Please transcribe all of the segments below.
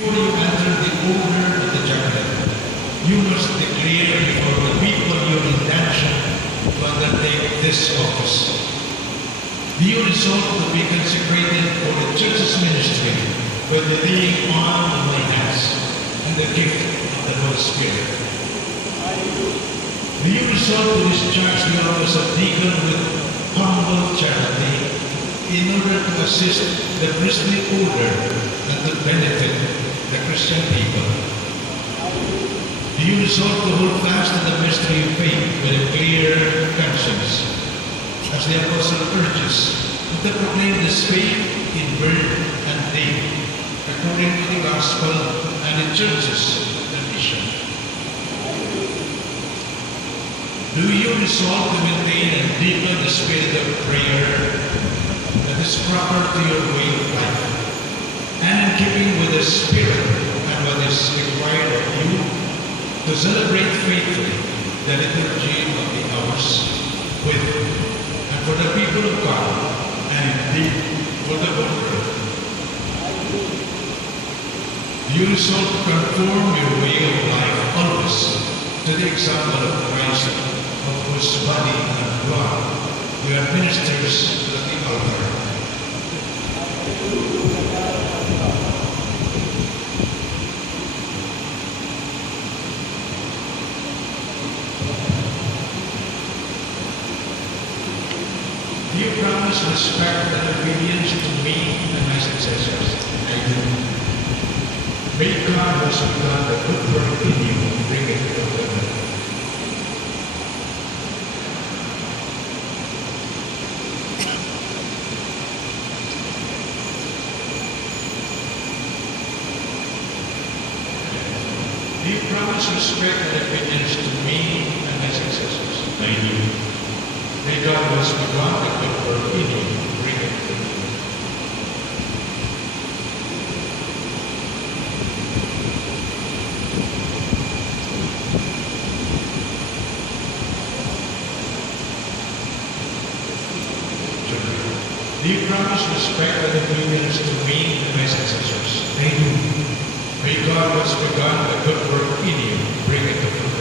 Before you enter the order of the judgment, you must declare before the people your intention to undertake this office. Do you resolve to be consecrated for the church's ministry with the laying on of my hands and the gift of the Holy Spirit? Do you resolve to discharge the office of deacon with humble charity in order to assist the priestly order and to benefit the Christian people? Do you resolve to hold fast to the mystery of faith with a clear conscience, as the Apostle urges, and to proclaim this faith in word and deed, according to the gospel and the church's tradition? Do you resolve to maintain and deepen the spirit of prayer that is proper to your way of life, and in keeping with the Spirit and what is required of you, to celebrate faithfully the liturgy of the hours with and for the people of God, and indeed for the whole earth? Do you resolve to conform your way of life always to the example of Christ, of whose body and blood we are ministers at the altar? Do you promise respect and obedience to me and my successors? I do. May God who has begun the good work in you bring it to fulfillment. Do you promise respect and obedience to me and my successors? I do. May God who has begun the good work in you bring it to fulfillment. Do you promise respect and obedience to me and my successors? I do. May God who has begun the good work in you bring it to fulfillment.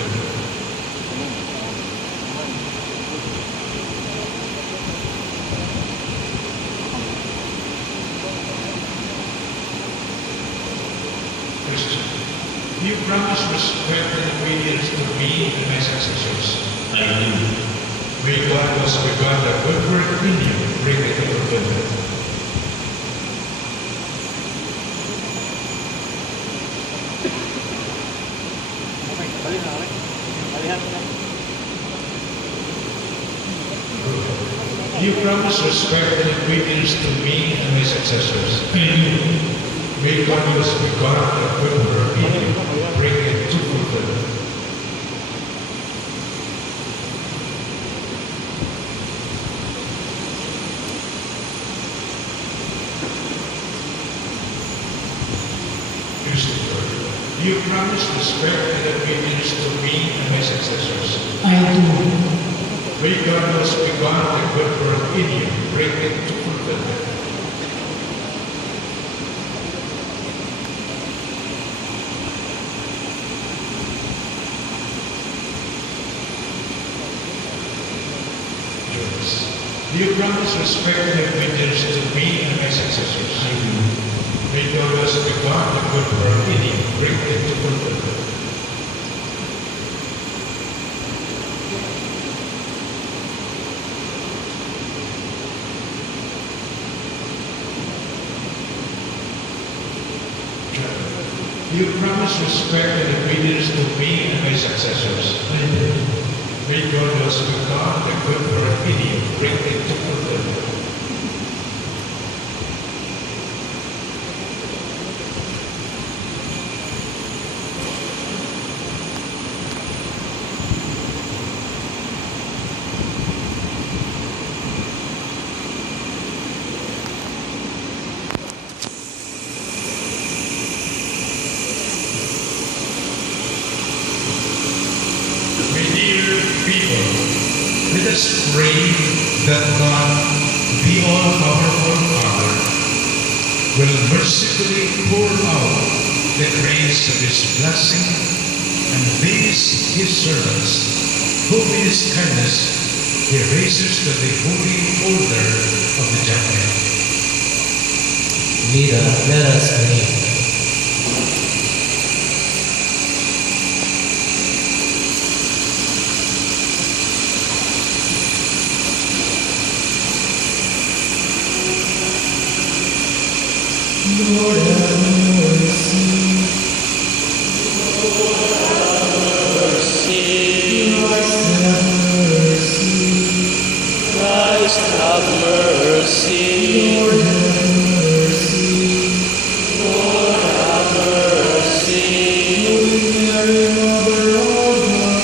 Christian, do you promise respect and obedience to me and my successors? I do. May God who has begun the good work in you bring it to fulfillment. Do you promise respect and obedience to me and my successors? I do. May God who has begun the good work in you bring it to fulfillment. Christopher, do you promise respect and obedience to me and my successors? I do. May God who has begun the good work in you bring it to fulfillment. Joyce, do you promise respect and obedience to me and my successors? I do. May God who has begun the good work in you bring it to fulfillment. Do you promise respect and obedience to me and my successors? I do. May God who has begun the good work in you bring it to fulfillment. My dear people, let us pray that God, the all-powerful Father, will mercifully pour out the grace of his blessing, and these his servants, whom in his kindness he raises to the holy order of the Jacobite. Let us pray. Lord have mercy. Lord have mercy. Christ have mercy. Christ have mercy. Lord have mercy. Lord have mercy. Holy Mary, Mother of God,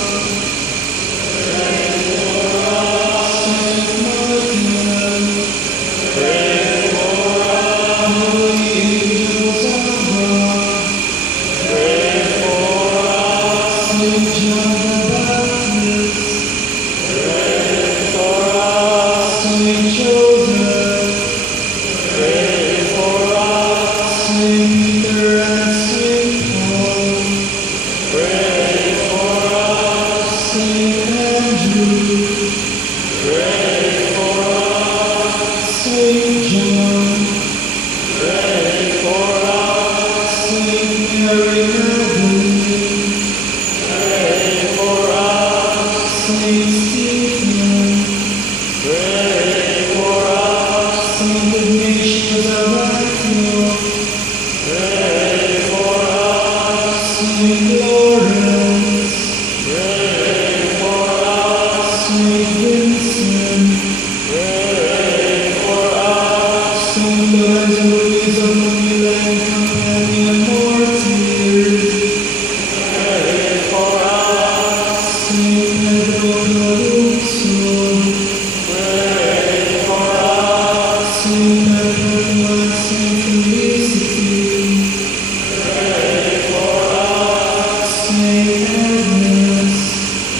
pray for us. Saint Michael, pray for us. Holy angels of God, pray for us. Saint John the Baptist, pray for us. Saint Joseph, pray for us. Saint Peter and Saint Paul, pray for us. Saint Andrew, pray for us. Saint John, pray for us. Saint Mary Magdalene, pray for us. Saint Stephen, pray for us. Saint Ignatius of Antioch, pray for us. Saint Lawrence, pray for us. Saint Vincent, pray for us. Saint Lorenzo Louise of Manila and companion martyrs, pray for us. Saint Pedro Caruso, pray for us. Saint Pedro and Saint Felicity, pray for us. Saint Agnes,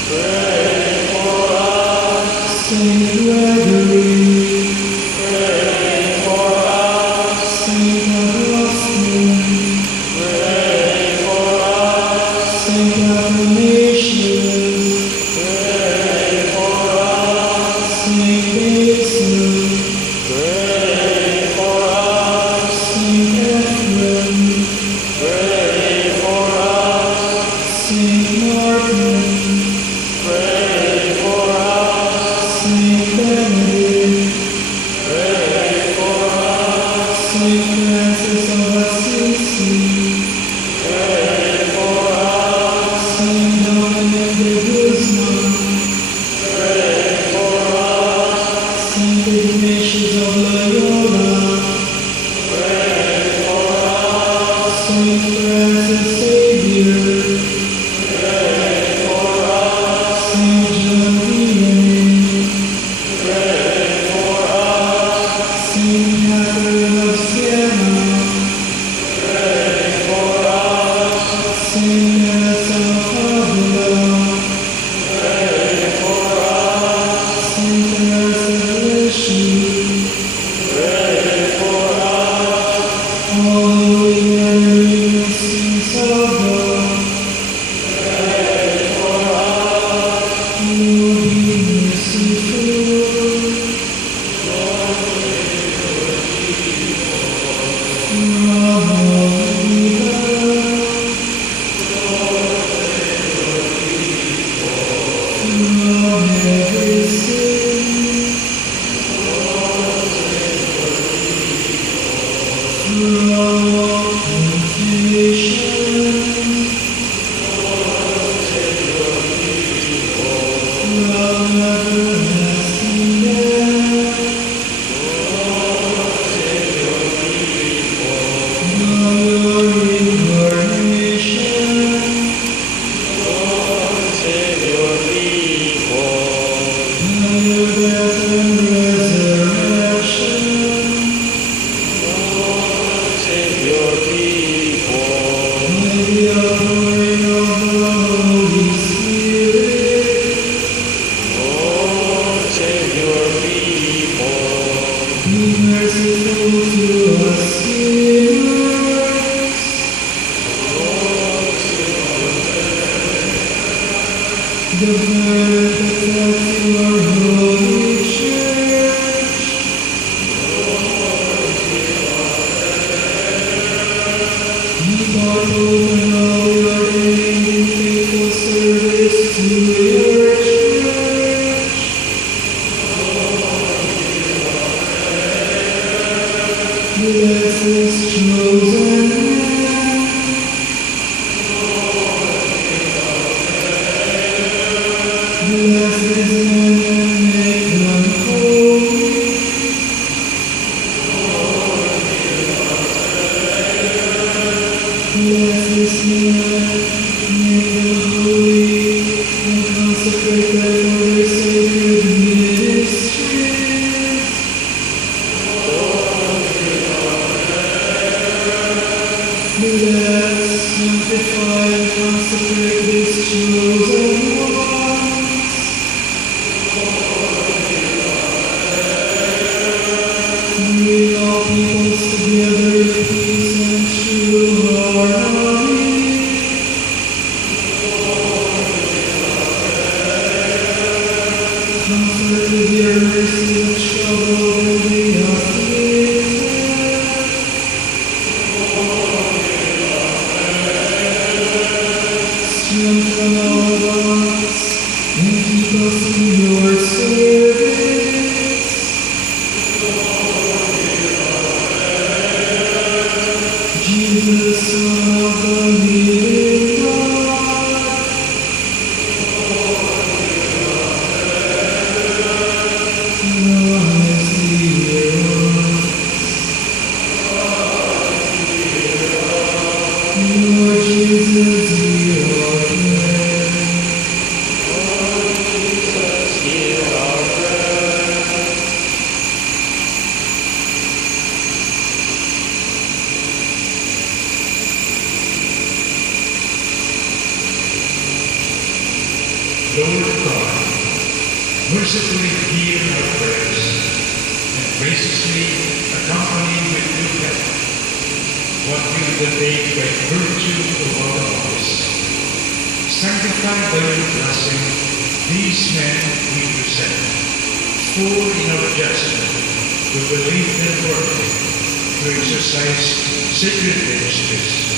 pray for us. Saint Gregory, pray for us. Saint Augustine, pray for us. Saint Athanasius, pray for us. Saint Basil, pray for us. Saint Ephrem, pray for us. Saint Martin, pray for us. Saint Benedict, pray for us. Saint Francis of Assisi, pray for us. Saint Dominic de Guzman, pray for us. Saint Ignatius of Loyola, pray for us. Saint Francis Xavier, pray for us. Saint John Vianney, pray for us. Saint Catherine of Siena, pray for us. Saint Teresa of Avila, pray for us. Saint Teresa of Lisieux, pray for us. Holy Mary, Saints of God, pray for us. Lord, be merciful. Lord, from every sin, from all temptation, Lord God, mercifully hear our prayers and graciously accompany with good health what will debate by virtue of our office. Sanctify by your blessing these men we present, for in our judgment we believe them worthy to exercise sacred ministries